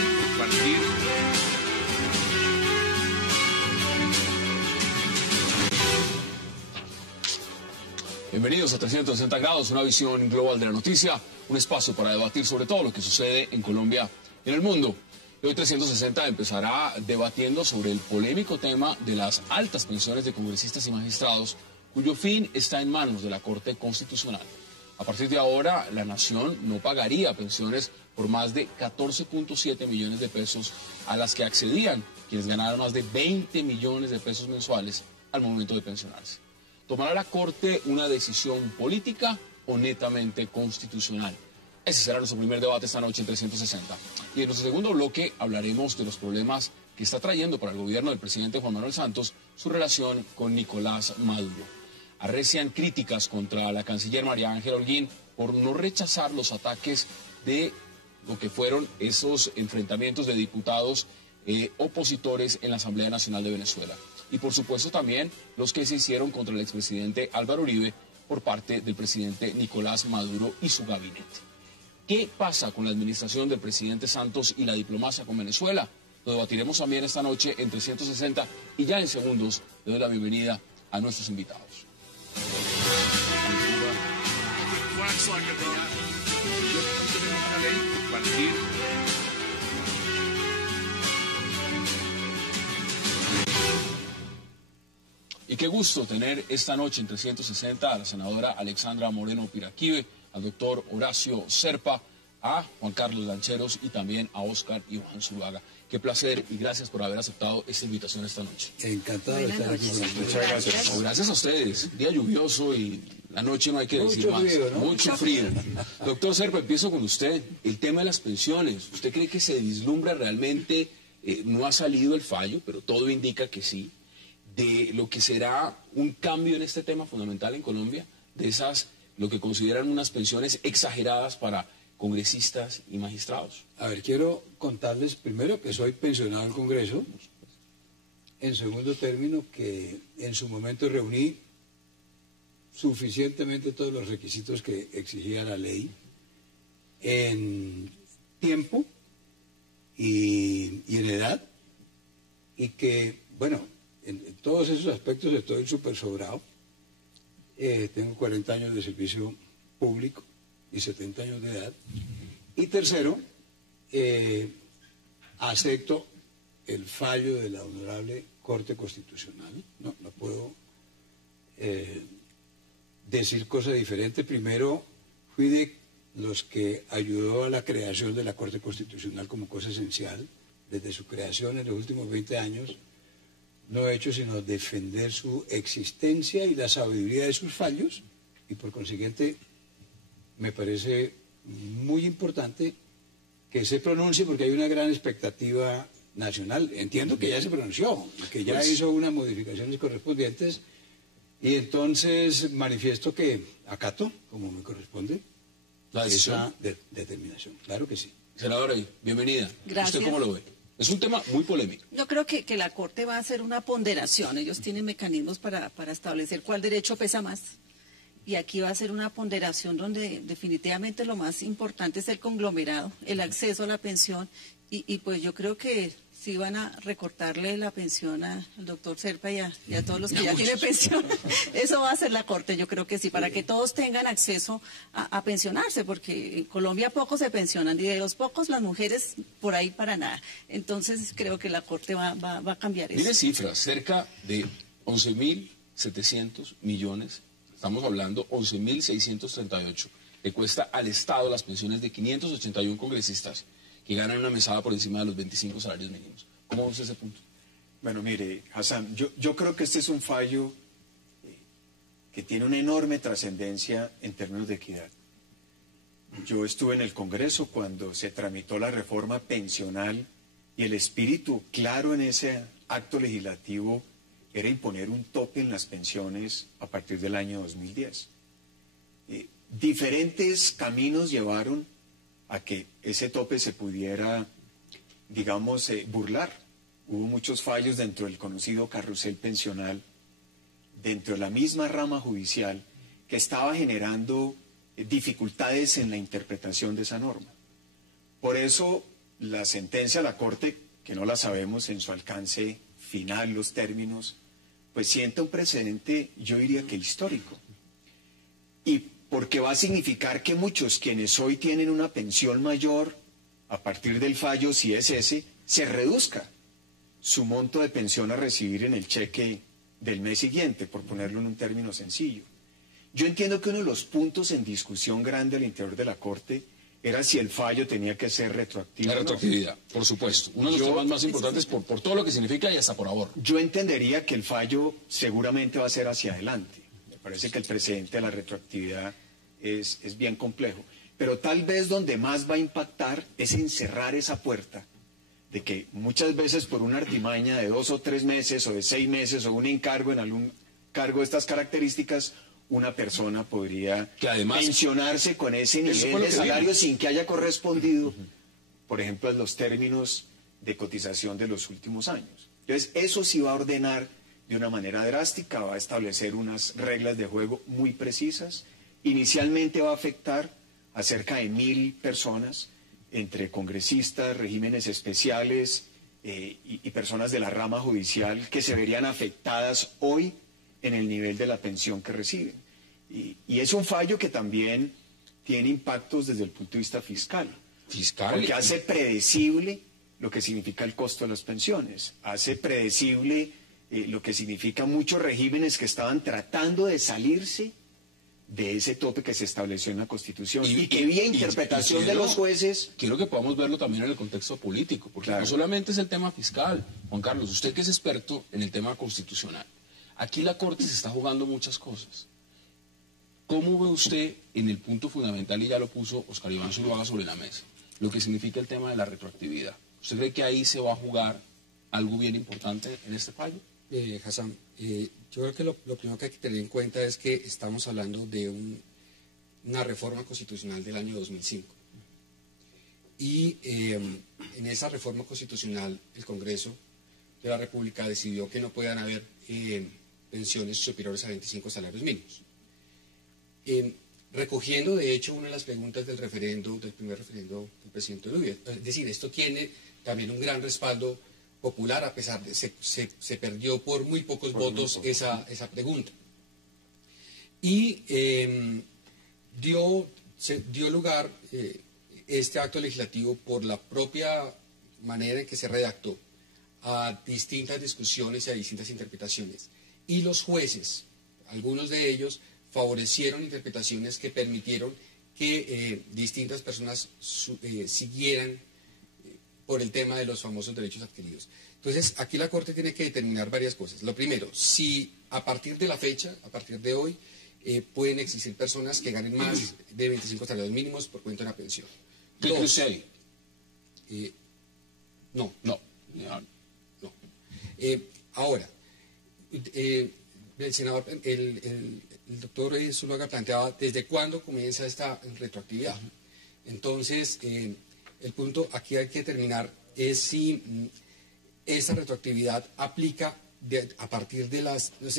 compartir. Bienvenidos a 360 grados, una visión global de la noticia, un espacio para debatir sobre todo lo que sucede en Colombia y en el mundo. Y hoy 360 empezará debatiendo sobre el polémico tema de las altas pensiones de congresistas y magistrados, cuyo fin está en manos de la Corte Constitucional. A partir de ahora, la nación no pagaría pensiones por más de 14.7 millones de pesos a las que accedían quienes ganaron más de 20 millones de pesos mensuales al momento de pensionarse. ¿Tomará la Corte una decisión política o netamente constitucional? Ese será nuestro primer debate esta noche en 360. Y en nuestro segundo bloque hablaremos de los problemas que está trayendo para el gobierno del presidente Juan Manuel Santos su relación con Nicolás Maduro. Arrecian críticas contra la canciller María Ángela Holguín por no rechazar los ataques de lo que fueron esos enfrentamientos de diputados opositores en la Asamblea Nacional de Venezuela. Y por supuesto también los que se hicieron contra el expresidente Álvaro Uribe por parte del presidente Nicolás Maduro y su gabinete. ¿Qué pasa con la administración del presidente Santos y la diplomacia con Venezuela? Lo debatiremos también esta noche en 360 y ya en segundos le doy la bienvenida a nuestros invitados. Y qué gusto tener esta noche en 360 a la senadora Alexandra Moreno Piraquive, al doctor Horacio Serpa, a Juan Carlos Lancheros y también a Óscar Iván Zuluaga. Qué placer y gracias por haber aceptado esta invitación esta noche. Encantado de estar aquí. Muchas gracias. No, gracias a ustedes. Día lluvioso y la noche no hay que decir más. Frío, ¿no? Mucho frío. Doctor Serpa, empiezo con usted. El tema de las pensiones. ¿Usted cree que se vislumbra realmente? No ha salido el fallo, pero todo indica que sí. De lo que será un cambio en este tema fundamental en Colombia, de esas, lo que consideran unas pensiones exageradas para congresistas y magistrados. A ver, quiero contarles primero que soy pensionado del Congreso. En segundo término, que en su momento reuní suficientemente todos los requisitos que exigía la ley en tiempo y en edad, y que, bueno, en todos esos aspectos estoy súper sobrado. Tengo 40 años de servicio público y 70 años de edad. Y tercero, acepto el fallo de la Honorable Corte Constitucional. No puedo decir cosa diferente. Primero, fui de los que ayudó a la creación de la Corte Constitucional como cosa esencial. Desde su creación en los últimos 20 años, no he hecho sino defender su existencia y la sabiduría de sus fallos, y por consiguiente me parece muy importante que se pronuncie porque hay una gran expectativa nacional. Entiendo que ya se pronunció, que ya hizo unas modificaciones correspondientes, y entonces manifiesto que acato, como me corresponde, esa determinación. Claro que sí. Senadora, bienvenida. Gracias. ¿Usted cómo lo ve? Es un tema muy polémico. Yo creo que la Corte va a hacer una ponderación. Ellos tienen mecanismos para establecer cuál derecho pesa más. Y aquí va a ser una ponderación donde definitivamente lo más importante es el conglomerado, el acceso a la pensión. Y pues yo creo que sí van a recortarle la pensión al doctor Serpa y a todos los que ya tienen pensión. Eso va a hacer la Corte, yo creo que sí, para que todos tengan acceso a pensionarse, porque en Colombia pocos se pensionan, y de los pocos las mujeres por ahí para nada. Entonces creo que la Corte va a cambiar eso. Mire cifras, cerca de 11.700 millones, estamos hablando 11.638, le cuesta al Estado las pensiones de 581 congresistas que ganan una mesada por encima de los 25 salarios mínimos. ¿Cómo vemos ese punto? Bueno, mire, Hassan, yo creo que este es un fallo que tiene una enorme trascendencia en términos de equidad. Yo estuve en el Congreso cuando se tramitó la reforma pensional y el espíritu claro en ese acto legislativo era imponer un tope en las pensiones a partir del año 2010. Diferentes caminos llevaron a que ese tope se pudiera, digamos, burlar. Hubo muchos fallos dentro del conocido carrusel pensional, dentro de la misma rama judicial, que estaba generando dificultades en la interpretación de esa norma. Por eso la sentencia de la Corte, que no la sabemos en su alcance final, los términos, pues sienta un precedente, yo diría que histórico. Y porque va a significar que muchos quienes hoy tienen una pensión mayor, a partir del fallo, si es ese, se reduzca su monto de pensión a recibir en el cheque del mes siguiente, por ponerlo en un término sencillo. Yo entiendo que uno de los puntos en discusión grande al interior de la Corte era si el fallo tenía que ser retroactivo. La retroactividad, por supuesto. Uno de los temas más importantes por todo lo que significa y hasta por ahorro. Yo entendería que el fallo seguramente va a ser hacia adelante. Me parece que el precedente de la retroactividad es bien complejo. Pero tal vez donde más va a impactar es en cerrar esa puerta de que muchas veces por una artimaña de 2 o 3 meses o de 6 meses o un encargo en algún cargo de estas características, una persona podría que además, pensionarse con ese nivel de salario sin que haya correspondido, por ejemplo, a los términos de cotización de los últimos años. Entonces, eso sí va a ordenar de una manera drástica, va a establecer unas reglas de juego muy precisas. Inicialmente va a afectar a cerca de 1.000 personas, entre congresistas, regímenes especiales y personas de la rama judicial que se verían afectadas hoy en el nivel de la pensión que reciben. Y es un fallo que también tiene impactos desde el punto de vista fiscal. Porque hace predecible lo que significa el costo de las pensiones, hace predecible lo que significa muchos regímenes que estaban tratando de salirse de ese tope que se estableció en la Constitución y que vía interpretación de los jueces. Quiero que podamos verlo también en el contexto político, porque no solamente es el tema fiscal. Juan Carlos, usted que es experto en el tema constitucional, aquí la Corte se está jugando muchas cosas. ¿Cómo ve usted en el punto fundamental, y ya lo puso Oscar Iván Zuluaga sobre la mesa, lo que significa el tema de la retroactividad? ¿Usted cree que ahí se va a jugar algo bien importante en este fallo? Hassan, yo creo que lo primero que hay que tener en cuenta es que estamos hablando de una reforma constitucional del año 2005. Y en esa reforma constitucional el Congreso de la República decidió que no puedan haber pensiones superiores a 25 salarios mínimos. Recogiendo, de hecho, una de las preguntas del primer referendo del presidente Uribe. Es decir, esto tiene también un gran respaldo popular, a pesar de se perdió por muy pocos votos esa pregunta. Y dio lugar este acto legislativo, por la propia manera en que se redactó, a distintas discusiones y a distintas interpretaciones. Y los jueces, algunos de ellos, favorecieron interpretaciones que permitieron que distintas personas siguieran por el tema de los famosos derechos adquiridos. Entonces, aquí la Corte tiene que determinar varias cosas. Lo primero, si a partir de la fecha, a partir de hoy, pueden existir personas que ganen más de 25 salarios mínimos por cuenta de una pensión. ¿Qué cree usted ahí? No. Ahora, el senador, el doctor Zuluaga planteaba desde cuándo comienza esta retroactividad. Entonces, el punto aquí hay que determinar es si esta retroactividad aplica a partir de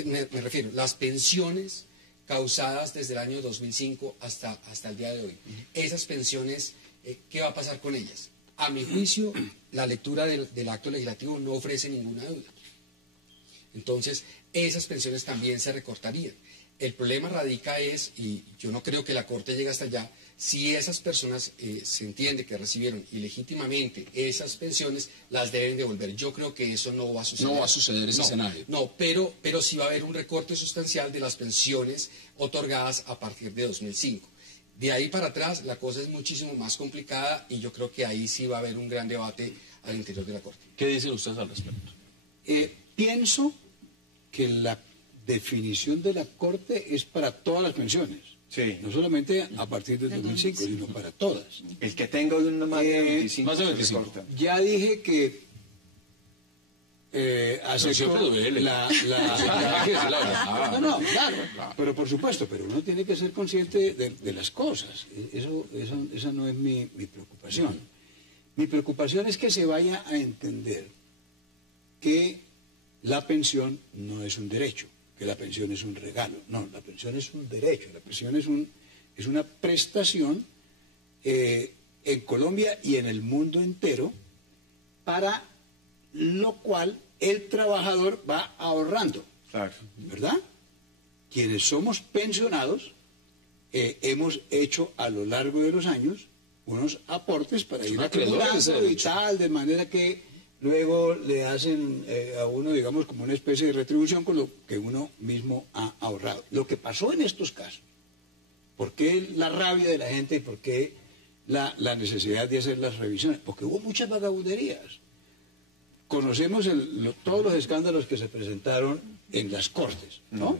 me refiero, las pensiones causadas desde el año 2005 hasta el día de hoy. Esas pensiones, ¿qué va a pasar con ellas? A mi juicio, la lectura del acto legislativo no ofrece ninguna duda. Entonces, esas pensiones también se recortarían. El problema radica y yo no creo que la Corte llegue hasta allá, si esas personas se entiende que recibieron ilegítimamente esas pensiones, las deben devolver. Yo creo que eso no va a suceder. No va a suceder ese escenario. No, pero sí va a haber un recorte sustancial de las pensiones otorgadas a partir de 2005. De ahí para atrás la cosa es muchísimo más complicada y yo creo que ahí sí va a haber un gran debate al interior de la Corte. ¿Qué dicen ustedes al respecto? Pienso que la definición de la Corte es para todas las pensiones. Sí. No solamente a partir del 2005, sino para todas. El que tenga más de 25. Más de 25. Ya dije que acepto No, claro. Pero por supuesto, pero uno tiene que ser consciente de las cosas. Esa no es mi preocupación. Mi preocupación es que se vaya a entender que la pensión no es un derecho, que la pensión es un regalo. No, la pensión es un derecho, la pensión es una prestación en Colombia y en el mundo entero, para lo cual el trabajador va ahorrando, Claro. ¿verdad? Quienes somos pensionados hemos hecho a lo largo de los años unos aportes para ir acumulando y tal, de manera que luego le hacen a uno, digamos, como una especie de retribución con lo que uno mismo ha ahorrado. Lo que pasó en estos casos, ¿por qué la rabia de la gente y por qué la necesidad de hacer las revisiones? Porque hubo muchas vagabunderías. Conocemos todos los escándalos que se presentaron en las Cortes, ¿no?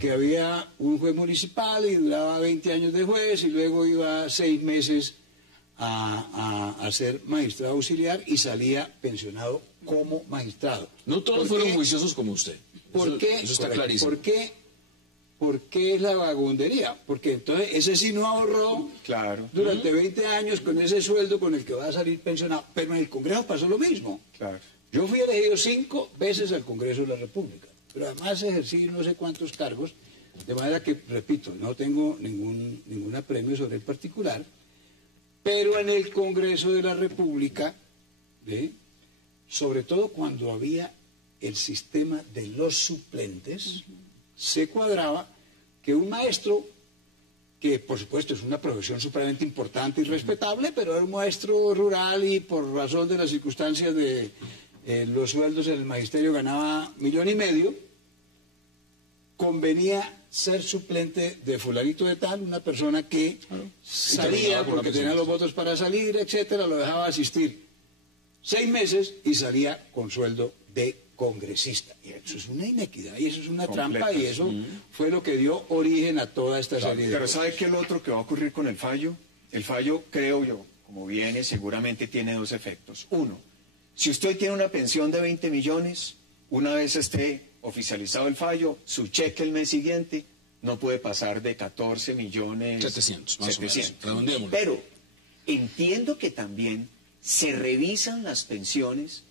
Que había un juez municipal y duraba 20 años de juez y luego iba 6 meses a ser magistrado auxiliar y salía pensionado como magistrado. No todos fueron juiciosos como usted. ¿Por qué? Eso está clarísimo. ¿Por qué es la vagabundería? Porque entonces ese sí no ahorró Claro. durante 20 años con ese sueldo con el que va a salir pensionado. Pero en el Congreso pasó lo mismo. Claro. Yo fui elegido 5 veces al Congreso de la República, pero además ejercí no sé cuántos cargos, de manera que, repito, no tengo ningún apremio sobre el particular, pero en el Congreso de la República, ¿ve?, sobre todo cuando había el sistema de los suplentes, se cuadraba que un maestro, que por supuesto es una profesión supremamente importante y respetable, pero era un maestro rural y por razón de las circunstancias de los sueldos en el magisterio ganaba 1,5 millones, convenía ser suplente de fulanito de tal, una persona que salía porque tenía los votos para salir, etcétera, lo dejaba asistir 6 meses y salía con sueldo de congresista. Y eso es una inequidad y eso es una trampa y eso fue lo que dio origen a toda esta serie de Pero cosas. ¿sabe qué es lo otro que va a ocurrir con el fallo? El fallo, creo yo, como viene, seguramente tiene 2 efectos. Uno, si usted tiene una pensión de 20 millones, una vez esté oficializado el fallo, su cheque el mes siguiente no puede pasar de 14 millones 700, más o menos. Redondémoslo. Pero entiendo que también se revisan las pensiones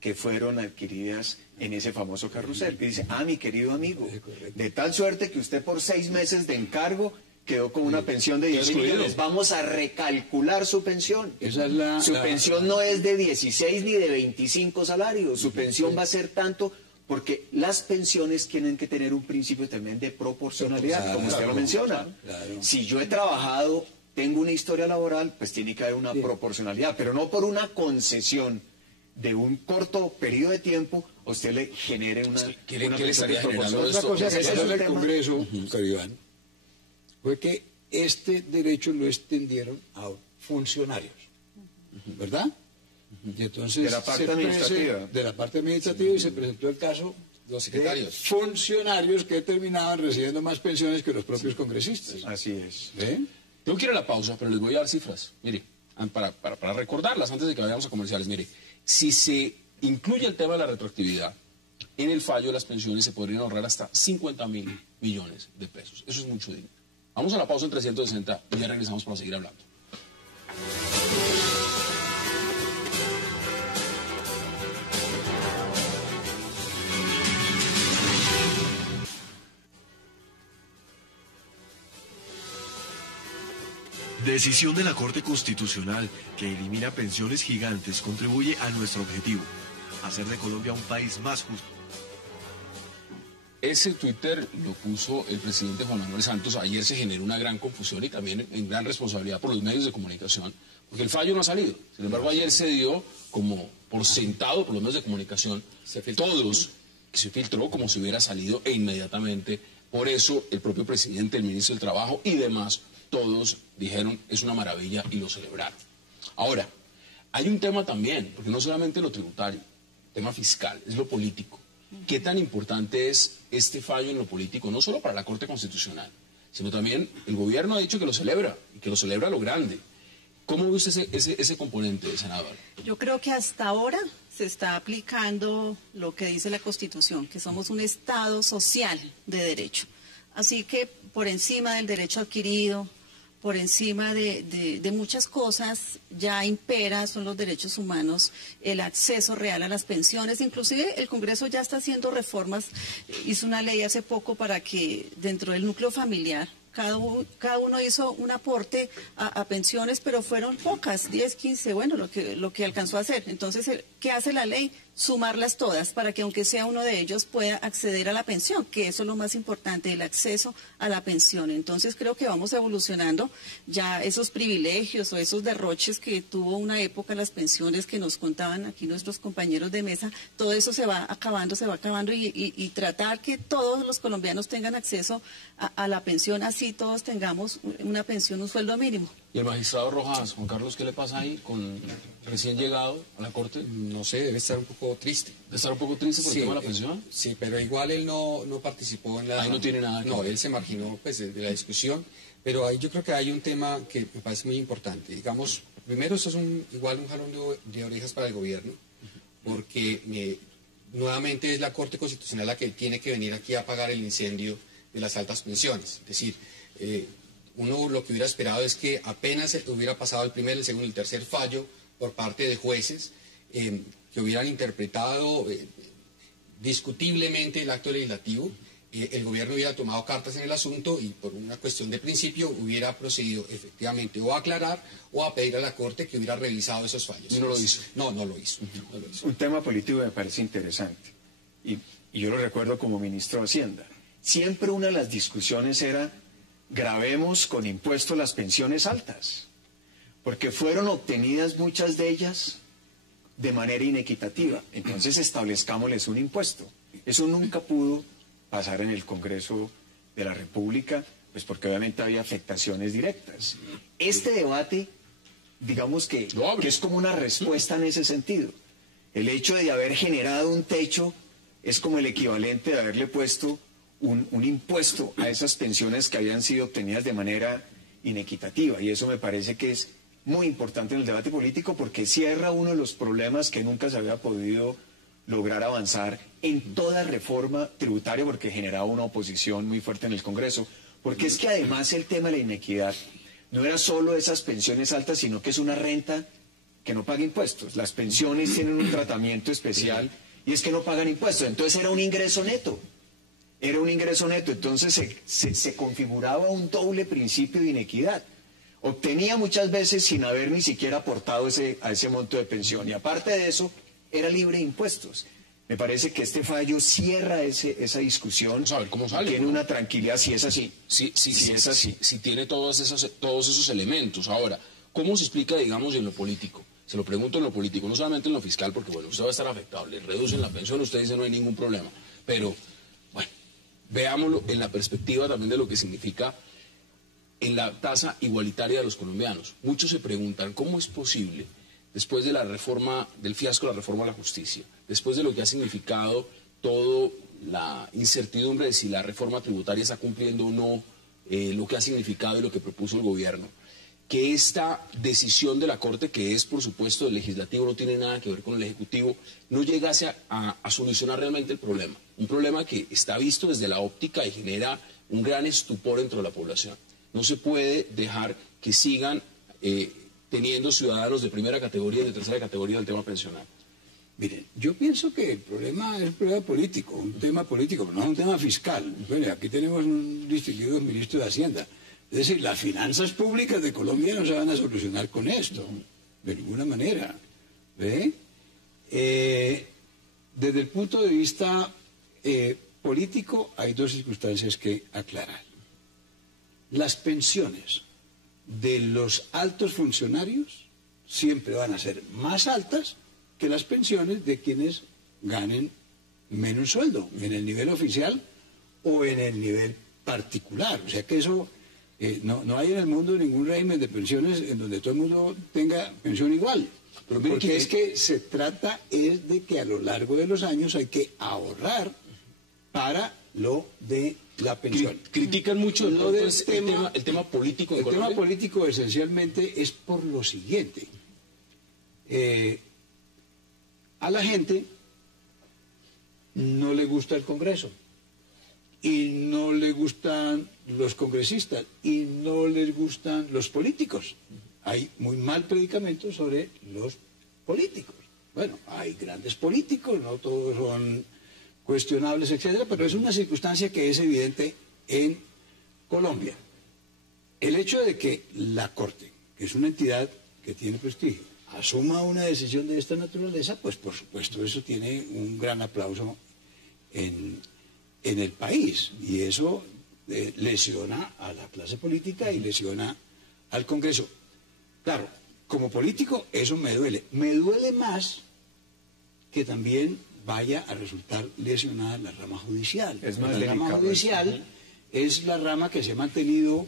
que fueron adquiridas en ese famoso carrusel. Que dice, mi querido amigo, de tal suerte que usted por 6 meses de encargo quedó con una pensión de 10 millones. Vamos a recalcular su pensión. Esa es Su pensión no es de 16 ni de 25 salarios. Su pensión va a ser tanto porque las pensiones tienen que tener un principio también de proporcionalidad, como usted lo menciona. Claro. Si yo he trabajado, tengo una historia laboral, pues tiene que haber una proporcionalidad, pero no por una concesión de un corto periodo de tiempo, usted le genere una... ¿Qué le estaría generando Otra esto? cosa que Ese es pasó en el el tema. Congreso, Caribán, fue que este derecho lo extendieron a funcionarios, ¿verdad? Y entonces De la parte administrativa. De la parte administrativa y se presentó el caso Los de secretarios. funcionarios que terminaban recibiendo más pensiones que los propios congresistas. Así es. ¿Ve? Tengo que ir a la pausa, pero les voy a dar cifras. Mire, para recordarlas antes de que vayamos a comerciales. Mire, si se incluye el tema de la retroactividad, en el fallo las pensiones se podrían ahorrar hasta 50.000 millones de pesos. Eso es mucho dinero. Vamos a la pausa en 360 y ya regresamos para seguir hablando. Decisión de la Corte Constitucional que elimina pensiones gigantes contribuye a nuestro objetivo, hacer de Colombia un país más justo. Ese Twitter lo puso el presidente Juan Manuel Santos. Ayer se generó una gran confusión y también en gran responsabilidad por los medios de comunicación, porque el fallo no ha salido. Sin embargo, ayer se dio como por sentado por los medios de comunicación, todos, que se filtró como si hubiera salido e inmediatamente. Por eso el propio presidente, el ministro del Trabajo y demás, todos dijeron es una maravilla y lo celebraron. Ahora, hay un tema también, porque no solamente lo tributario, tema fiscal, es lo político. ¿Qué tan importante es este fallo en lo político, no solo para la Corte Constitucional, sino también el gobierno ha dicho que lo celebra, y que lo celebra a lo grande? ¿Cómo ve usted ese componente, senador? Yo creo que hasta ahora se está aplicando lo que dice la Constitución, que somos un Estado social de derecho. Así que por encima del derecho adquirido, por encima de muchas cosas, ya impera, son los derechos humanos, el acceso real a las pensiones. Inclusive el Congreso ya está haciendo reformas, hizo una ley hace poco para que dentro del núcleo familiar cada uno hizo un aporte a pensiones, pero fueron pocas, 10, 15, bueno, lo que alcanzó a hacer. Entonces, ¿qué hace la ley? Sumarlas todas para que aunque sea uno de ellos pueda acceder a la pensión, que eso es lo más importante, el acceso a la pensión. Entonces creo que vamos evolucionando, ya esos privilegios o esos derroches que tuvo una época las pensiones que nos contaban aquí nuestros compañeros de mesa, todo eso se va acabando y tratar que todos los colombianos tengan acceso a la pensión, así todos tengamos una pensión, un sueldo mínimo. ¿Y el magistrado Rojas, Juan Carlos, qué le pasa ahí con recién llegado a la Corte? No sé, debe estar un poco triste. ¿Debe estar un poco triste por el tema de la pensión? Sí, pero igual él no participó en la... Ahí no tiene nada que ver. No, él se marginó pues, de la discusión, pero ahí yo creo que hay un tema que me parece muy importante. Digamos, primero, eso es igual un jalón de orejas para el gobierno, porque nuevamente es la Corte Constitucional la que tiene que venir aquí a apagar el incendio de las altas pensiones. Es decir, uno lo que hubiera esperado es que apenas hubiera pasado el primer, el segundo y el tercer fallo por parte de jueces que hubieran interpretado discutiblemente el acto legislativo, el gobierno hubiera tomado cartas en el asunto y por una cuestión de principio hubiera procedido efectivamente o a aclarar o a pedir a la Corte que hubiera revisado esos fallos. ¿Y no lo hizo? No lo hizo. No lo hizo. Un tema político me parece interesante y yo lo recuerdo como ministro de Hacienda. Siempre una de las discusiones era: gravemos con impuestos las pensiones altas, porque fueron obtenidas muchas de ellas de manera inequitativa. Entonces establezcámosles un impuesto. Eso nunca pudo pasar en el Congreso de la República, pues porque obviamente había afectaciones directas. Este debate, digamos que es como una respuesta en ese sentido. El hecho de haber generado un techo es como el equivalente de haberle puesto un impuesto a esas pensiones que habían sido obtenidas de manera inequitativa, y eso me parece que es muy importante en el debate político porque cierra uno de los problemas que nunca se había podido lograr avanzar en toda reforma tributaria, porque generaba una oposición muy fuerte en el Congreso, porque es que además el tema de la inequidad no era solo esas pensiones altas, sino que es una renta que no paga impuestos. Las pensiones tienen un tratamiento especial y es que no pagan impuestos, entonces era un ingreso neto. Era un ingreso neto, entonces se configuraba un doble principio de inequidad. Obtenía muchas veces sin haber ni siquiera aportado a ese monto de pensión, y aparte de eso, era libre de impuestos. Me parece que este fallo cierra esa discusión. Vamos a ver cómo sale. Tiene una tranquilidad, si es así. Sí, es así. Si tiene todos esos elementos. Ahora, ¿cómo se explica, digamos, en lo político? Se lo pregunto en lo político, no solamente en lo fiscal, porque, bueno, usted va a estar afectado, le reducen la pensión, usted dice no hay ningún problema, pero... Veámoslo en la perspectiva también de lo que significa en la tasa igualitaria de los colombianos. Muchos se preguntan cómo es posible, después de la reforma, del fiasco de la reforma a la justicia, después de lo que ha significado toda la incertidumbre de si la reforma tributaria está cumpliendo o no lo que ha significado y lo que propuso el gobierno, que esta decisión de la Corte, que es por supuesto del legislativo, no tiene nada que ver con el ejecutivo, no llegase a solucionar realmente el problema. Un problema que está visto desde la óptica y genera un gran estupor dentro de la población. No se puede dejar que sigan teniendo ciudadanos de primera categoría y de tercera categoría del tema pensional. Miren, yo pienso que el problema es un problema político, un tema político, pero no es un tema fiscal. Bueno, aquí tenemos un distinguido ministro de Hacienda. Es decir, las finanzas públicas de Colombia no se van a solucionar con esto, de ninguna manera. ¿Ve? Desde el punto de vista político hay dos circunstancias que aclarar. Las pensiones de los altos funcionarios siempre van a ser más altas que las pensiones de quienes ganen menos sueldo, en el nivel oficial o en el nivel particular. O sea que eso... no hay en el mundo ningún régimen de pensiones en donde todo el mundo tenga pensión igual. Pero porque es que se trata es de que a lo largo de los años hay que ahorrar para lo de la pensión. Critican mucho lo del el tema político en Colombia. El tema político esencialmente es por lo siguiente. A la gente no le gusta el Congreso. Y no le gustan los congresistas y no les gustan los políticos. Hay muy mal predicamento sobre los políticos. Bueno, hay grandes políticos, no todos son cuestionables, etcétera, pero es una circunstancia que es evidente en Colombia. el hecho de que la Corte, que es una entidad que tiene prestigio, asuma una decisión de esta naturaleza, pues por supuesto eso tiene un gran aplauso en el país. Y eso lesiona a la clase política y lesiona al Congreso. Claro, como político eso me duele. Me duele más que también vaya a resultar lesionada la rama judicial. Es más la rama delicado, judicial es la rama que se ha mantenido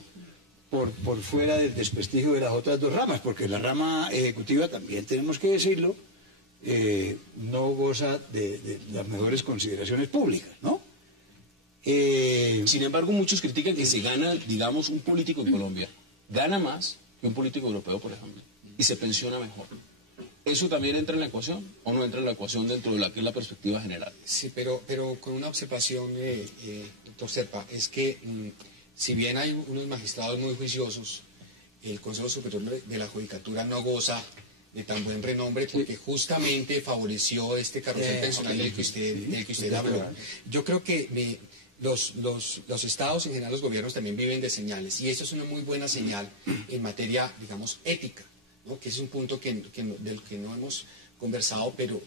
por fuera del desprestigio de las otras dos ramas, porque la rama ejecutiva, también tenemos que decirlo, no goza de las mejores consideraciones públicas, ¿no? Sin embargo, muchos critican que se gana, digamos, un político en Colombia gana más que un político europeo, por ejemplo, y se pensiona mejor. ¿Eso también entra en la ecuación o no entra en la ecuación dentro de la que es la perspectiva general? Sí, pero con una observación, doctor Serpa, es que si bien hay unos magistrados muy juiciosos, el Consejo Superior de la Judicatura no goza de tan buen renombre porque justamente favoreció este carrusel pensional del que usted habló. Yo creo que los estados, en general los gobiernos, también viven de señales, y eso es una muy buena señal en materia, digamos, ética, ¿no? Que es un punto del que no hemos conversado, pero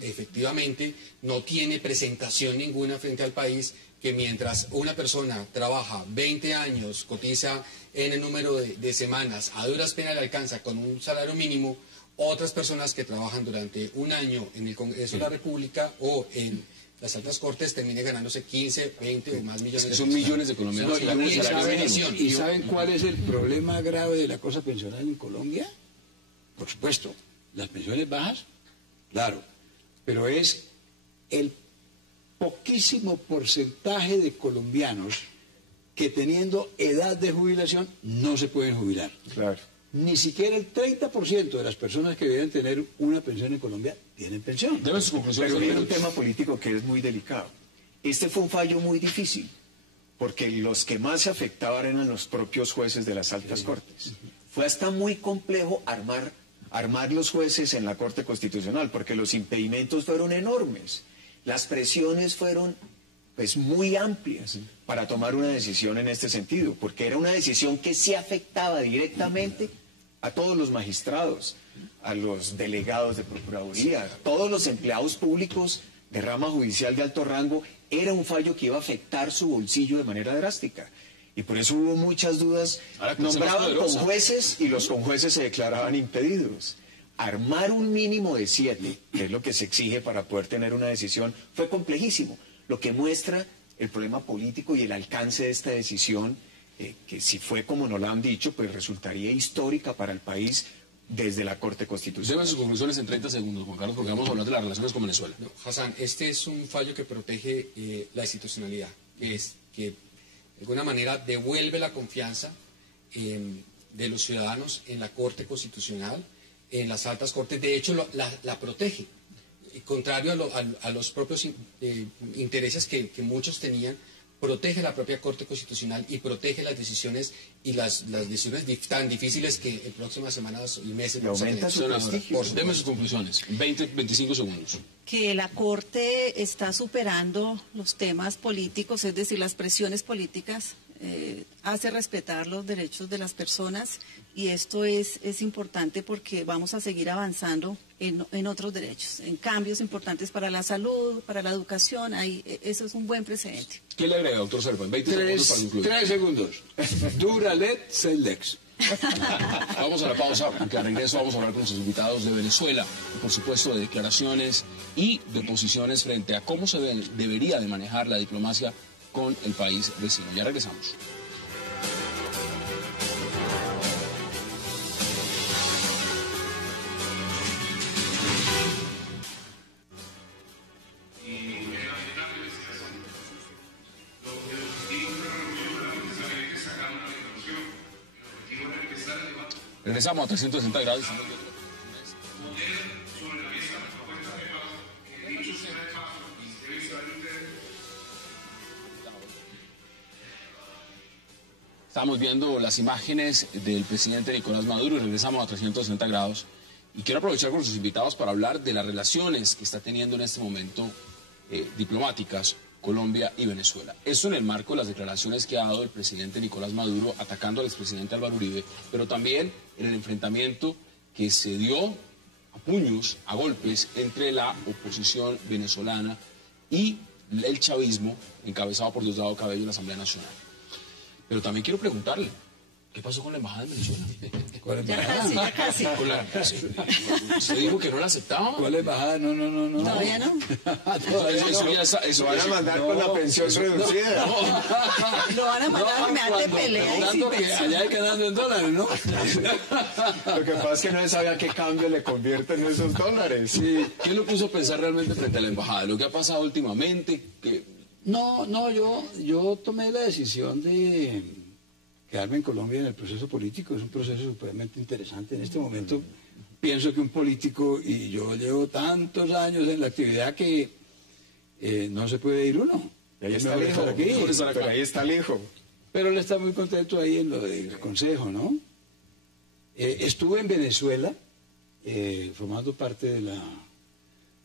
efectivamente no tiene presentación ninguna frente al país que mientras una persona trabaja 20 años, cotiza en el número de semanas, a duras penas le alcanza con un salario mínimo, otras personas que trabajan durante un año en el Congreso de la República o en las altas cortes terminen ganándose 15, 20 o más millones de pesos. Son millones de colombianos. ¿Y saben cuál es el problema grave de la cosa pensional en Colombia? Por supuesto, las pensiones bajas, claro, pero es el poquísimo porcentaje de colombianos que teniendo edad de jubilación no se pueden jubilar. Claro. Ni siquiera el 30% de las personas que deben tener una pensión en Colombia tienen pensión. Deben sus conclusiones. Pero viene un tema político que es muy delicado. Este fue un fallo muy difícil, porque los que más se afectaban eran los propios jueces de las altas cortes. Fue hasta muy complejo armar los jueces en la Corte Constitucional, porque los impedimentos fueron enormes. Las presiones fueron pues muy amplias para tomar una decisión en este sentido, porque era una decisión que sí afectaba directamente a todos los magistrados, a los delegados de Procuraduría, a todos los empleados públicos de rama judicial de alto rango. Era un fallo que iba a afectar su bolsillo de manera drástica. Y por eso hubo muchas dudas. Nombraban conjueces y los conjueces se declaraban impedidos. Armar un mínimo de 7, que es lo que se exige para poder tener una decisión, fue complejísimo. Lo que muestra el problema político y el alcance de esta decisión, que si fue como nos lo han dicho, pues resultaría histórica para el país desde la Corte Constitucional. Deben sus conclusiones en 30 segundos, Juan Carlos, porque vamos a hablar de las relaciones con Venezuela. No, Hassan, este es un fallo que protege la institucionalidad, que de alguna manera devuelve la confianza de los ciudadanos en la Corte Constitucional, en las altas cortes. De hecho, la protege. Contrario a los propios intereses que muchos tenían, protege la propia Corte Constitucional y protege las decisiones y las decisiones tan difíciles que en próximas semanas y meses vamos a tener. Deme sus conclusiones, 25 segundos. Que la Corte está superando los temas políticos, es decir, las presiones políticas, hace respetar los derechos de las personas, y esto es importante porque vamos a seguir avanzando en otros derechos, en cambios importantes para la salud, para la educación. Eso es un buen precedente. ¿Qué le agrega, doctor Serpa? 20 segundos para concluir. 3 segundos. Duralet, Celdex. Vamos a la pausa, porque al regreso vamos a hablar con nuestros invitados de Venezuela, y por supuesto de declaraciones y de posiciones frente a cómo se debería de manejar la diplomacia con el país vecino. Ya regresamos. Regresamos a 360 grados. Estamos viendo las imágenes del presidente Nicolás Maduro y regresamos a 360 grados. Y quiero aprovechar con nuestros invitados para hablar de las relaciones que está teniendo en este momento diplomáticas Colombia y Venezuela. Esto en el marco de las declaraciones que ha dado el presidente Nicolás Maduro atacando al expresidente Álvaro Uribe, pero también en el enfrentamiento que se dio a puños, a golpes, entre la oposición venezolana y el chavismo, encabezado por Diosdado Cabello en la Asamblea Nacional. Pero también quiero preguntarle, ¿qué pasó con la embajada de Venezuela? ¿Cuál Ya embajada? casi. Usted dijo que no la aceptaba. ¿Cuál embajada? No. ¿Todavía no? Todavía Eso no. ya está, eso Van a mandar con la pensión reducida. Lo van a mandar a mediante pelea y sin Tanto que pensión. allá hay que darle en dólares, ¿no? Lo que pasa es que no se sabía qué cambio le convierten esos dólares. Sí, ¿qué lo puso a pensar realmente frente a la embajada? Lo que ha pasado últimamente, que No, yo tomé la decisión de quedarme en Colombia en el proceso político. Es un proceso supremamente interesante. En este momento pienso que un político, y yo llevo tantos años en la actividad que no se puede ir uno. Y ahí Es está el mejor hijo. estar aquí. Mejor estar acá. Pero ahí está el hijo. Pero él está muy contento ahí en lo del consejo, ¿no? Estuve en Venezuela formando parte de la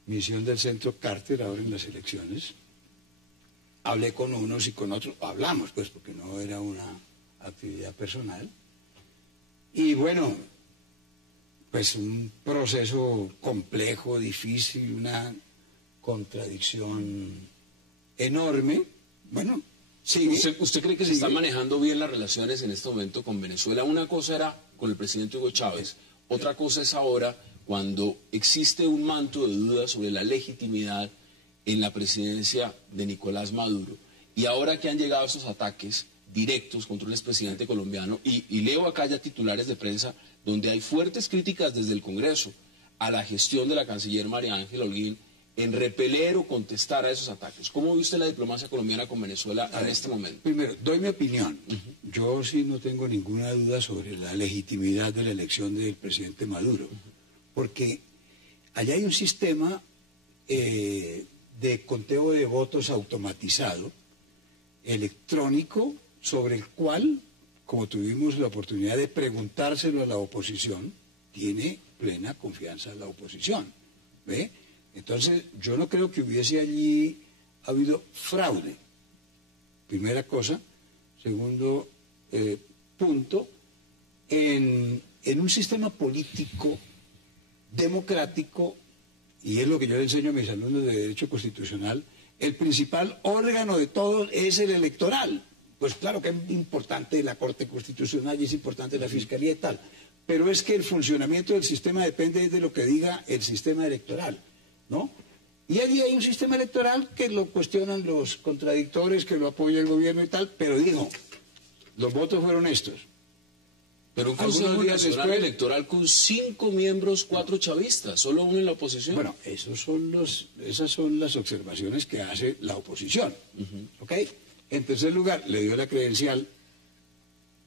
misión del Centro Carter ahora en las elecciones. Hablé con unos y con otros, hablamos pues porque no era una actividad personal. Y bueno, pues un proceso complejo, difícil, una contradicción enorme. Bueno, sigue. ¿Usted cree que se están manejando bien las relaciones en este momento con Venezuela? Una cosa era con el presidente Hugo Chávez, otra cosa es ahora cuando existe un manto de dudas sobre la legitimidad en la presidencia de Nicolás Maduro. Y ahora que han llegado esos ataques directos contra un expresidente colombiano, y leo acá ya titulares de prensa donde hay fuertes críticas desde el Congreso a la gestión de la canciller María Ángela Holguín en repeler o contestar a esos ataques. ¿Cómo ve usted la diplomacia colombiana con Venezuela en este momento? Primero, doy mi opinión. Yo sí no tengo ninguna duda sobre la legitimidad de la elección del presidente Maduro, porque allá hay un sistema de conteo de votos automatizado, electrónico, sobre el cual, como tuvimos la oportunidad de preguntárselo a la oposición, tiene plena confianza la oposición. ¿Ve? Entonces, yo no creo que hubiese allí habido fraude. Primera cosa. Segundo punto, en un sistema político democrático, y es lo que yo le enseño a mis alumnos de Derecho Constitucional, el principal órgano de todos es el electoral. Pues claro que es importante la Corte Constitucional y es importante la Fiscalía y tal, pero es que el funcionamiento del sistema depende de lo que diga el sistema electoral, ¿no? Y allí hay un sistema electoral que lo cuestionan los contradictores, que lo apoya el gobierno y tal, pero digo, los votos fueron estos. Pero un Algunos Consejo días Nacional después- Electoral con 5 miembros, 4 chavistas, solo uno en la oposición. Bueno, esas son las observaciones que hace la oposición. ¿Ok? En tercer lugar, le dio la credencial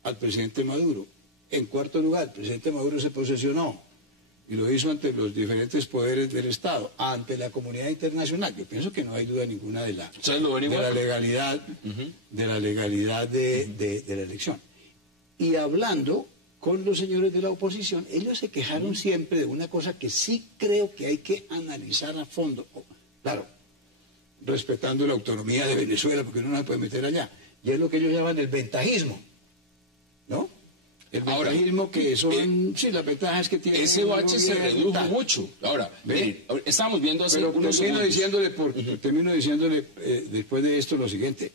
al presidente Maduro. En cuarto lugar, el presidente Maduro se posesionó y lo hizo ante los diferentes poderes del Estado, ante la comunidad internacional. Yo pienso que no hay duda ninguna de la, ¿Ustedes lo ven de igual? la legalidad, de la legalidad de la elección. Y hablando con los señores de la oposición, ellos se quejaron siempre de una cosa que sí creo que hay que analizar a fondo. Claro, respetando la autonomía de Venezuela, porque uno no se puede meter allá. Y es lo que ellos llaman el ventajismo, ¿no? El Ahora, ventajismo que son, sí, las ventajas que tiene. Ese el bache se gobierno y redujo tal. mucho. Ahora, miren, estábamos viendo hace Pero unos termino segundos. diciéndole después de esto lo siguiente.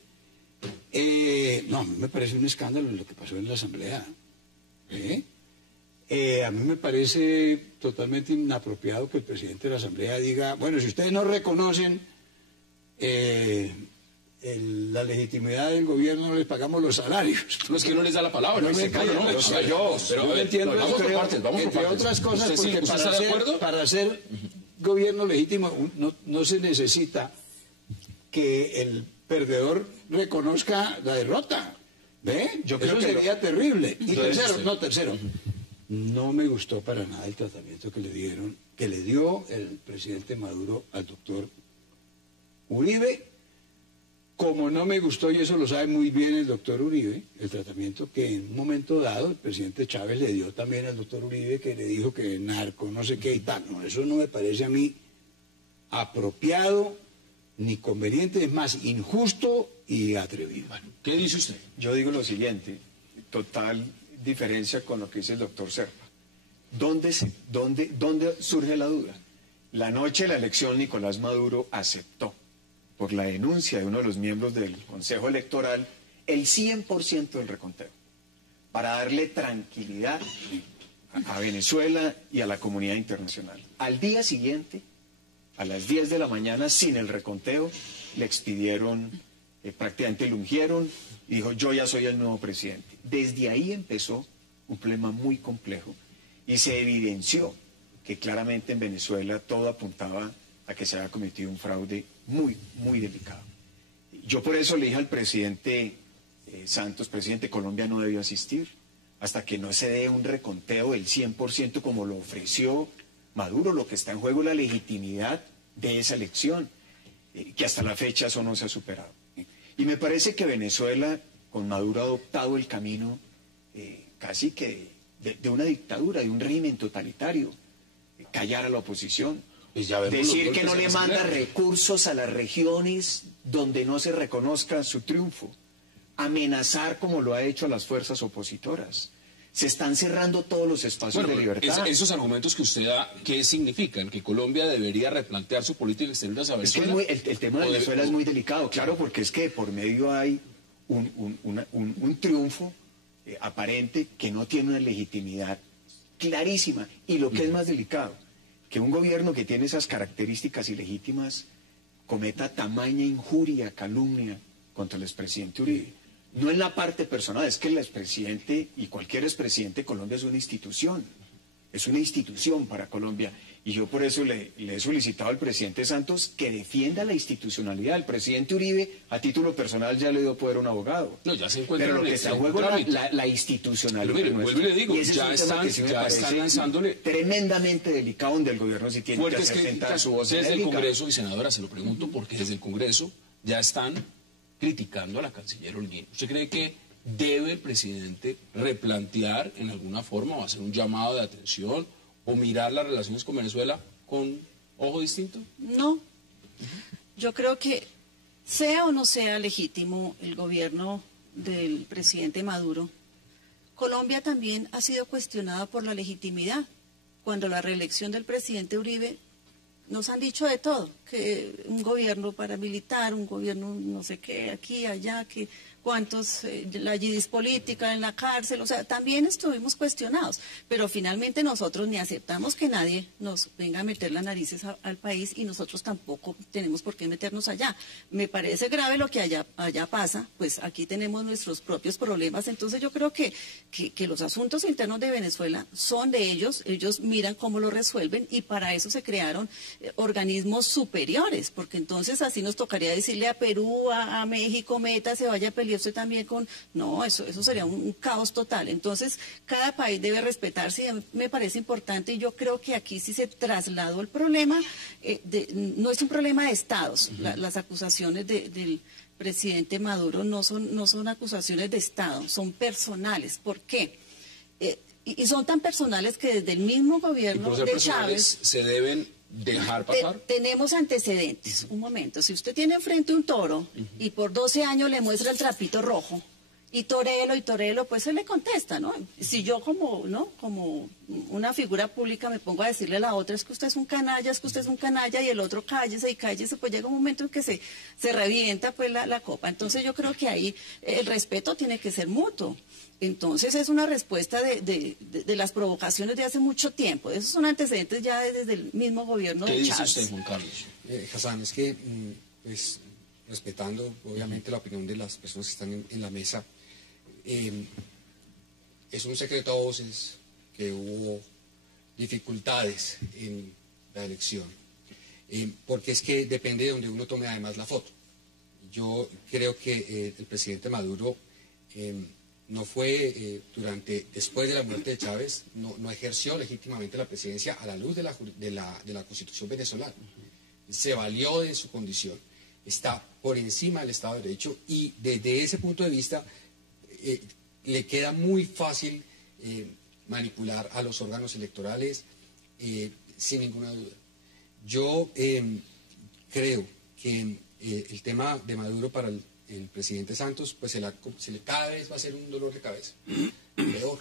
No, a mí me parece un escándalo lo que pasó en la Asamblea. A mí me parece totalmente inapropiado que el presidente de la Asamblea diga, bueno, si ustedes no reconocen la legitimidad del gobierno, no les pagamos los salarios. No es que no les da la palabra. No me se entiendo, calla, ¿no? o sea, A ver, yo pero a no ver, entiendo, vamos por creo, partes, vamos por entre partes. otras cosas, ¿Usted porque está de acuerdo? para ser gobierno legítimo no se necesita que el perdedor reconozca la derrota. ¿Ve? Yo creo Eso que sería terrible. Y Entonces, tercero, no me gustó para nada el tratamiento que le dio el presidente Maduro al doctor Uribe, como no me gustó, y eso lo sabe muy bien el doctor Uribe, el tratamiento que en un momento dado el presidente Chávez le dio también al doctor Uribe, que le dijo que narco, no sé qué y tal. No, eso no me parece a mí apropiado ni conveniente, es más injusto y atrevido. Bueno, ¿qué dice usted? Yo digo lo siguiente, total diferencia con lo que dice el doctor Serpa. ¿Dónde surge la duda? La noche de la elección, Nicolás Maduro aceptó, por la denuncia de uno de los miembros del Consejo Electoral, el 100% del reconteo, para darle tranquilidad a Venezuela y a la comunidad internacional. Al día siguiente, a las 10 de la mañana, sin el reconteo, le expidieron, prácticamente lo ungieron y dijo, yo ya soy el nuevo presidente. Desde ahí empezó un problema muy complejo y se evidenció que claramente en Venezuela todo apuntaba a que se había cometido un fraude muy, muy delicado. Yo por eso le dije al presidente Santos, presidente, Colombia no debió asistir hasta que no se dé un reconteo del 100% como lo ofreció Maduro. Lo que está en juego es la legitimidad de esa elección, que hasta la fecha eso no se ha superado. Y me parece que Venezuela, con Maduro, ha adoptado el camino casi que de una dictadura, de un régimen totalitario, callar a la oposición, Pues ya vemos decir los que no golpes le en manda Venezuela. recursos a las regiones donde no se reconozca su triunfo, amenazar como lo ha hecho a las fuerzas opositoras. Se están cerrando todos los espacios de libertad. Esos argumentos que usted da, ¿qué significan? ¿Que Colombia debería replantear su política exterior hacia Es que Venezuela? el tema de Venezuela es muy delicado, claro, porque es que por medio hay un triunfo aparente que no tiene una legitimidad clarísima. Y lo que es más delicado, que un gobierno que tiene esas características ilegítimas cometa tamaña injuria, calumnia contra el expresidente Uribe. No en la parte personal, es que el expresidente y cualquier expresidente de Colombia es una institución para Colombia. Y yo por eso le he solicitado al presidente Santos que defienda la institucionalidad. El presidente Uribe, a título personal, ya le dio poder a un abogado. No, ya se encuentra Pero lo en que el- está en en juego es trámite. la institucionalidad. Pero mire, nuestra. vuelvo y le digo, Y ese ya es un tema que sí me están parece lanzándole tremendamente delicado, donde el gobierno sí tiene que fuertes hacer sentar críticas su voz desde el enérgica. Congreso, y senadora, se lo pregunto porque desde el Congreso ya están criticando a la canciller Holguín. ¿Usted cree que debe el presidente replantear en alguna forma o hacer un llamado de atención o mirar las relaciones con Venezuela con ojo distinto? No. Yo creo que sea o no sea legítimo el gobierno del presidente Maduro, Colombia también ha sido cuestionada por la legitimidad. Cuando la reelección del presidente Uribe, nos han dicho de todo, que un gobierno paramilitar, un gobierno no sé qué, aquí, allá, que cuántos, la yidis política en la cárcel, o sea, también estuvimos cuestionados, pero finalmente nosotros ni aceptamos que nadie nos venga a meter las narices al país y nosotros tampoco tenemos por qué meternos allá. Me parece grave lo que allá pasa, pues aquí tenemos nuestros propios problemas, entonces yo creo que los asuntos internos de Venezuela son de ellos miran cómo lo resuelven y para eso se crearon organismos superiores, porque entonces así nos tocaría decirle a Perú, a México, meta, se vaya a pelear usted también con... No, eso sería un caos total. Entonces, cada país debe respetarse y me parece importante y yo creo que aquí sí se trasladó el problema, no es un problema de estados, las acusaciones del presidente Maduro no son acusaciones de estado, son personales. ¿Por qué? Y son tan personales que desde el mismo Y gobierno por ser de personales, Chávez... ¿se deben dejar pasar? Tenemos antecedentes. Un momento, si usted tiene enfrente un toro y por 12 años le muestra el trapito rojo y torelo, pues se le contesta, ¿no? Si yo como una figura pública me pongo a decirle a la otra, es que usted es un canalla, y el otro cállese, pues llega un momento en que se revienta pues la copa. Entonces yo creo que ahí el respeto tiene que ser mutuo. Entonces es una respuesta de las provocaciones de hace mucho tiempo. Esos son antecedentes ya desde el mismo gobierno ¿Qué de dice Chávez. usted, Juan Carlos? Hassan, es que, pues, respetando obviamente la opinión de las personas que están en la mesa, es un secreto a voces que hubo dificultades en la elección, porque es que depende de donde uno tome además la foto. Yo creo que el presidente Maduro no fue después de la muerte de Chávez, no ejerció legítimamente la presidencia a la luz de la Constitución venezolana. Se valió de su condición, está por encima del Estado de Derecho y desde ese punto de vista le queda muy fácil manipular a los órganos electorales sin ninguna duda. Yo creo que el tema de Maduro para el presidente Santos, pues cada vez va a ser un dolor de cabeza. Peor,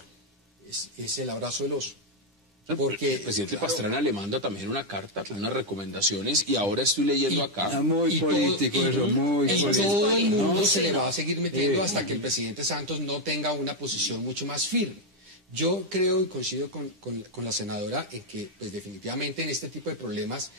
es el abrazo del oso. Porque el presidente Pastrana le manda también una carta con unas recomendaciones y ahora estoy leyendo acá. Muy político eso, muy político. Todo el mundo No, se sí, le no. va a seguir metiendo hasta que el presidente Santos no tenga una posición mucho más firme. Yo creo y coincido con la senadora en que pues definitivamente en este tipo de problemas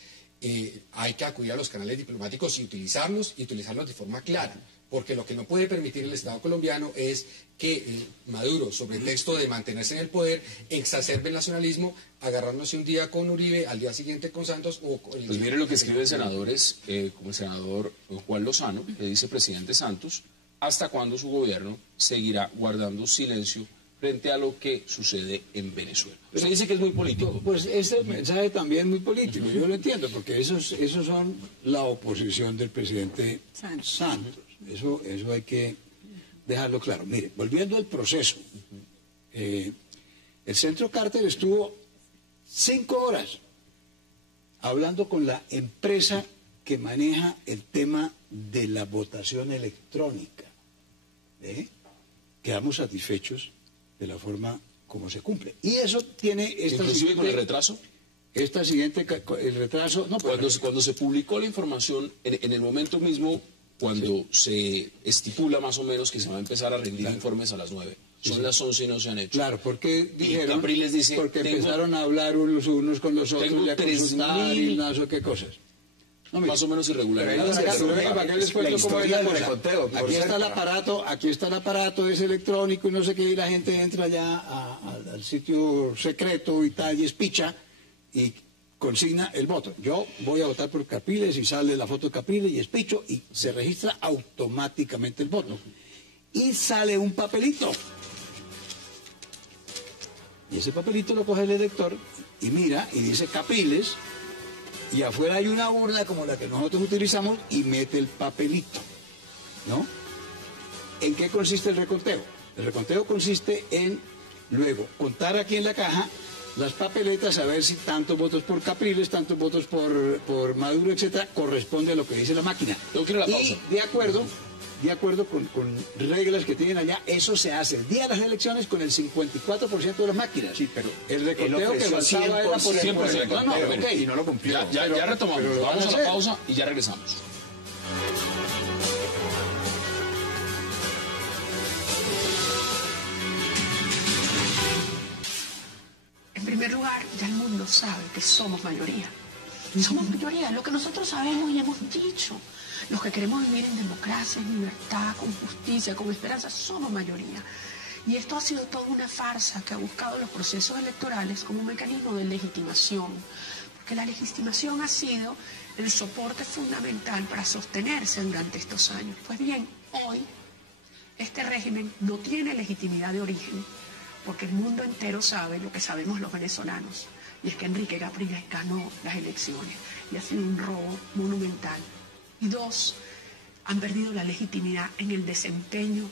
hay que acudir a los canales diplomáticos y utilizarlos de forma clara. Porque lo que no puede permitir el Estado colombiano es que Maduro, sobre el texto de mantenerse en el poder, exacerbe el nacionalismo, agarrándose un día con Uribe, al día siguiente con Santos o con el... Pues mire lo que escriben senadores, como el senador Juan Lozano, que dice: presidente Santos, ¿hasta cuándo su gobierno seguirá guardando silencio frente a lo que sucede en Venezuela? Usted dice que es muy político. Pues ese mensaje también es muy político, yo lo entiendo, porque esos son la oposición del presidente Santos. Eso hay que dejarlo claro. Mire, volviendo al proceso, el Centro Carter estuvo 5 horas hablando con la empresa que maneja el tema de la votación electrónica. Quedamos satisfechos de la forma como se cumple. Y eso tiene Inclusive con el retraso. El retraso, no, Cuando se publicó la información, en el momento mismo, cuando se estipula más o menos que se va a empezar a rendir informes a las 9. Son las 11 y no se han hecho. claro, porque dijeron, Capriles dice, porque empezaron a hablar unos con los otros, tengo y a consultar 3.000 y no sé qué cosas. No, mire, más o menos irregularidades. ¿para qué les cuento cómo es la cosa? reconteo, Aquí está el aparato, es electrónico y no sé qué, y la gente entra ya al sitio secreto y tal, y espicha, y consigna el voto. Yo voy a votar por Capriles y sale la foto de Capriles y espicho y se registra automáticamente el voto. Y sale un papelito. Y ese papelito lo coge el elector y mira y dice Capriles, y afuera hay una urna como la que nosotros utilizamos y mete el papelito, ¿no? ¿En qué consiste el reconteo? El reconteo consiste en luego contar aquí en la caja las papeletas, a ver si tantos votos por Capriles, tantos votos por Maduro, etcétera, corresponde a lo que dice la máquina. Tengo que ir a la pausa. Y de acuerdo con reglas que tienen allá, eso se hace el día de las elecciones con el 54% de las máquinas. Sí, pero el reconteo que faltaba era por el 100%. No, ok. Y no lo cumplió. Ya retomamos. pero lo van Vamos a a la hacer. pausa y ya regresamos. En primer lugar, ya el mundo sabe que somos mayoría. Somos mayoría, lo que nosotros sabemos y hemos dicho. Los que queremos vivir en democracia, en libertad, con justicia, con esperanza, somos mayoría. Y esto ha sido toda una farsa que ha buscado los procesos electorales como un mecanismo de legitimación. Porque la legitimación ha sido el soporte fundamental para sostenerse durante estos años. Pues bien, hoy este régimen no tiene legitimidad de origen, porque el mundo entero sabe lo que sabemos los venezolanos, y es que Enrique Capriles ganó las elecciones, y ha sido un robo monumental. Y 2, han perdido la legitimidad en el desempeño,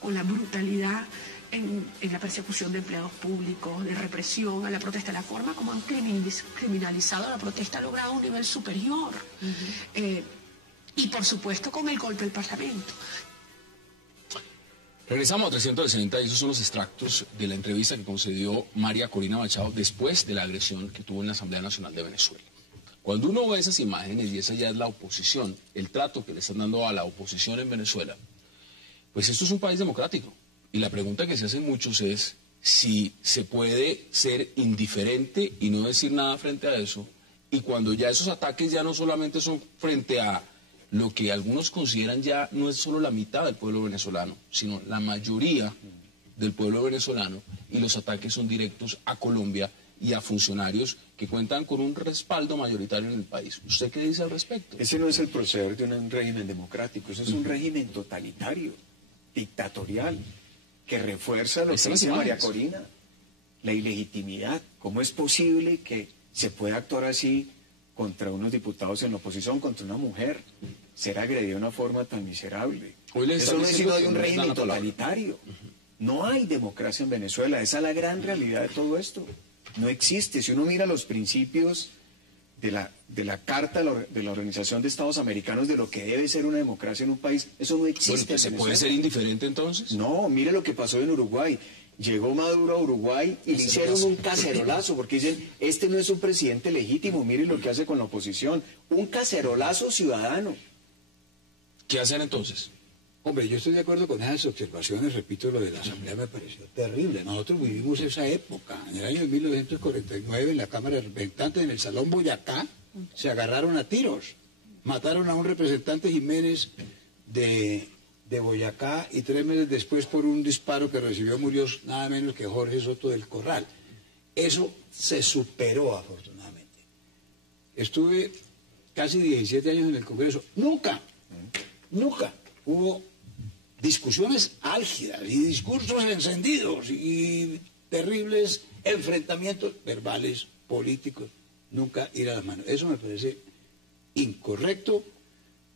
con la brutalidad en la persecución de empleados públicos, de represión a la protesta, la forma como han criminalizado a la protesta ha logrado un nivel superior. Y por supuesto con el golpe al Parlamento. Regresamos a 360 y esos son los extractos de la entrevista que concedió María Corina Machado después de la agresión que tuvo en la Asamblea Nacional de Venezuela. Cuando uno ve esas imágenes y esa ya es la oposición, el trato que le están dando a la oposición en Venezuela, pues esto es un país democrático. Y la pregunta que se hacen muchos es si se puede ser indiferente y no decir nada frente a eso, y cuando ya esos ataques ya no solamente son frente a lo que algunos consideran ya no es solo la mitad del pueblo venezolano, sino la mayoría del pueblo venezolano, y los ataques son directos a Colombia y a funcionarios que cuentan con un respaldo mayoritario en el país. ¿Usted qué dice al respecto? Ese no es el proceder de un régimen democrático, eso es un régimen totalitario, dictatorial, que refuerza lo que dice María Corina, la ilegitimidad. ¿Cómo es posible que se pueda actuar así contra unos diputados en la oposición, contra una mujer, ser agredida de una forma tan miserable? Eso no es sino de un régimen totalitario. No hay democracia en Venezuela, esa es la gran realidad de todo esto. No existe. Si uno mira los principios de la Carta de la Organización de Estados Americanos de lo que debe ser una democracia en un país. Eso no existe. Bueno, ¿se puede ser indiferente entonces? No, mire lo que pasó en Uruguay. Llegó Maduro a Uruguay y le hicieron un cacerolazo, porque dicen, este no es un presidente legítimo, mire lo que hace con la oposición. Un cacerolazo ciudadano. ¿Qué hacer entonces? Hombre, yo estoy de acuerdo con esas observaciones, repito, lo de la Asamblea me pareció terrible. Nosotros vivimos esa época, en el año 1949, en la Cámara de Representantes, en el Salón Boyacá, se agarraron a tiros, mataron a un representante Jiménez de Boyacá y 3 meses después por un disparo que recibió murió nada menos que Jorge Soto del Corral. Eso se superó afortunadamente. Estuve casi 17 años en el Congreso. Nunca hubo discusiones álgidas y discursos encendidos y terribles enfrentamientos verbales, políticos. Nunca ir a las manos. Eso me parece incorrecto.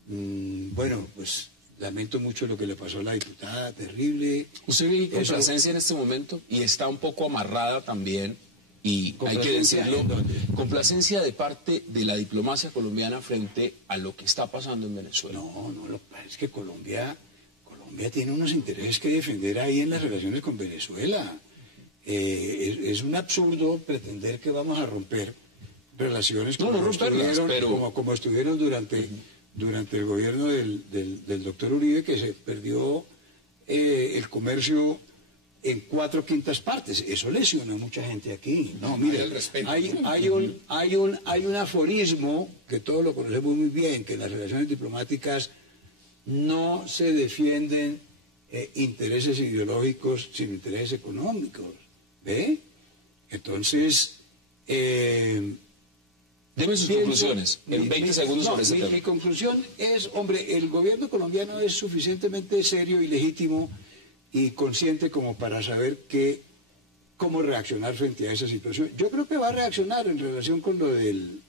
Bueno, pues lamento mucho lo que le pasó a la diputada, terrible. Usted vive complacencia en este momento y está un poco amarrada también, y hay que decirlo, complacencia de parte de la diplomacia colombiana frente a lo que está pasando en Venezuela. No, lo que pasa es que Colombia tiene unos intereses que defender ahí en las relaciones con Venezuela. Es un absurdo pretender que vamos a romper relaciones como estuvieron durante el gobierno del doctor Uribe, que se perdió el comercio en 4/5 partes. Eso lesiona a mucha gente aquí. No, mire, hay un aforismo que todos lo conocemos muy bien, que las relaciones diplomáticas no se defienden intereses ideológicos sin intereses económicos. ¿Ve? Entonces, deme sus conclusiones en 20 segundos sobre ese tema. Mi conclusión es, hombre, el gobierno colombiano es suficientemente serio y legítimo y consciente como para saber cómo reaccionar frente a esa situación. Yo creo que va a reaccionar en relación con lo del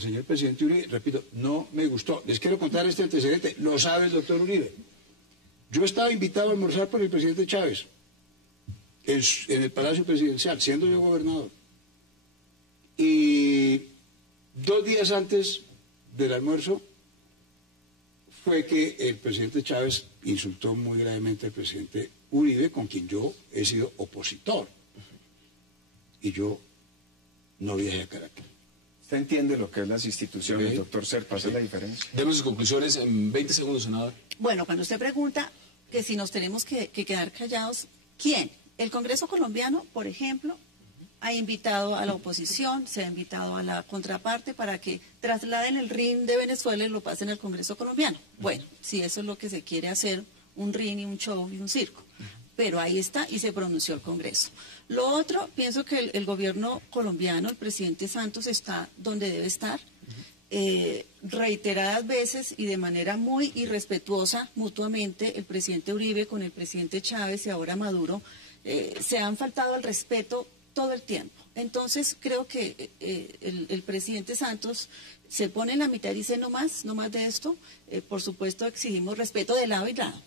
señor presidente Uribe. Repito, no me gustó. Les quiero contar este antecedente. Lo sabe el doctor Uribe. Yo estaba invitado a almorzar por el presidente Chávez en el Palacio Presidencial, siendo yo gobernador. Y 2 días antes del almuerzo fue que el presidente Chávez insultó muy gravemente al presidente Uribe, con quien yo he sido opositor. Y yo no viajé a Caracas. ¿Usted entiende lo que es las instituciones, doctor Serpa? ¿Esa es la diferencia? Deme sus conclusiones en 20 segundos, senador. Bueno, cuando usted pregunta que si nos tenemos que quedar callados, ¿quién? El Congreso colombiano, por ejemplo, ha invitado a la oposición, se ha invitado a la contraparte para que trasladen el RIN de Venezuela y lo pasen al Congreso colombiano. Bueno, si eso es lo que se quiere hacer, un RIN y un show y un circo. Pero ahí está y se pronunció el Congreso. Lo otro, pienso que el gobierno colombiano, el presidente Santos, está donde debe estar. Reiteradas veces y de manera muy irrespetuosa mutuamente, el presidente Uribe con el presidente Chávez y ahora Maduro se han faltado al respeto todo el tiempo. Entonces creo que el presidente Santos se pone en la mitad y dice no más de esto. Por supuesto exigimos respeto de lado y lado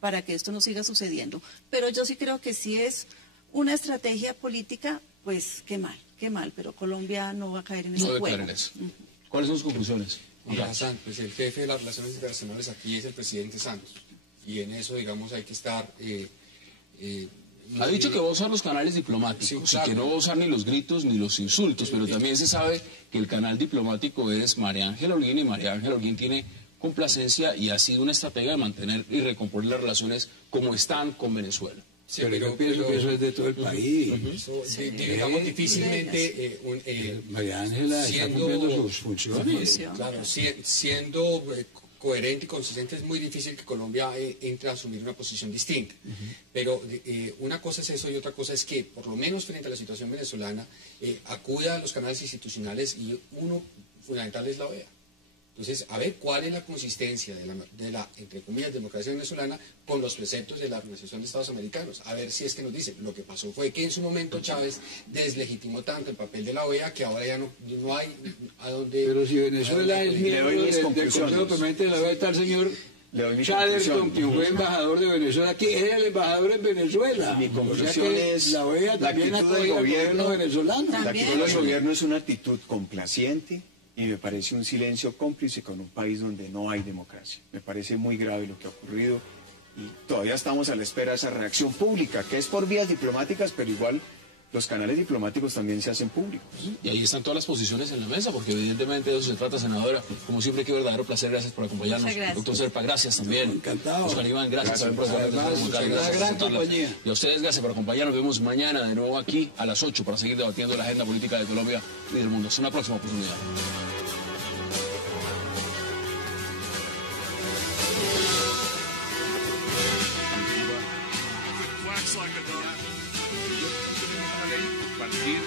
para que esto no siga sucediendo. Pero yo sí creo que si es una estrategia política, pues qué mal, pero Colombia no va a caer en ese juego. Caer en eso. ¿Cuáles son sus conclusiones? Hassan, pues el jefe de las relaciones internacionales aquí es el presidente Santos, y en eso, digamos, hay que estar... ha dicho que va a usar los canales diplomáticos, y que no va a usar ni los gritos ni los insultos, pero también se sabe que el canal diplomático es María Ángela Holguín, y María Ángela Holguín tiene complacencia y ha sido una estratega de mantener y recomponer las relaciones como están con Venezuela. Sí, pero yo pienso que eso es de todo el país. Digamos, difícilmente... María Ángela está cumpliendo sus funciones. Claro, siendo coherente y consistente, es muy difícil que Colombia entre a asumir una posición distinta. Pero una cosa es eso y otra cosa es que, por lo menos frente a la situación venezolana, acuda a los canales institucionales y uno fundamental es la OEA. Entonces, a ver cuál es la consistencia de la, entre comillas, democracia venezolana con los preceptos de la Organización de Estados Americanos. A ver si es que nos dicen. Lo que pasó fue que en su momento Chávez deslegitimó tanto el papel de la OEA que ahora ya no hay a dónde... Pero si Venezuela es miembro del Consejo Permanente de la OEA, está el señor Le doy mi Chatterton, conclusión. quien fue embajador de Venezuela, que era el embajador en Venezuela. Mi O conclusión sea que es la OEA también actitud del apoya al gobierno gobierno venezolano. La También. actitud del gobierno es una actitud complaciente y me parece un silencio cómplice con un país donde no hay democracia. Me parece muy grave lo que ha ocurrido y todavía estamos a la espera de esa reacción pública, que es por vías diplomáticas, pero igual los canales diplomáticos también se hacen públicos. Y ahí están todas las posiciones en la mesa, porque evidentemente de eso se trata, senadora. Como siempre, qué verdadero placer. Gracias por acompañarnos. Muchas gracias. Doctor Serpa, gracias también. Encantado. Oscar Iván, gracias también por Además, acompañarnos. una Gracias por gran aceptarla. compañía. Y a ustedes, gracias por acompañarnos. Nos vemos mañana de nuevo aquí a las 8 para seguir debatiendo la agenda política de Colombia y del mundo. Hasta una próxima oportunidad. Wax like a dog. Yo tenemos una ley, cualquier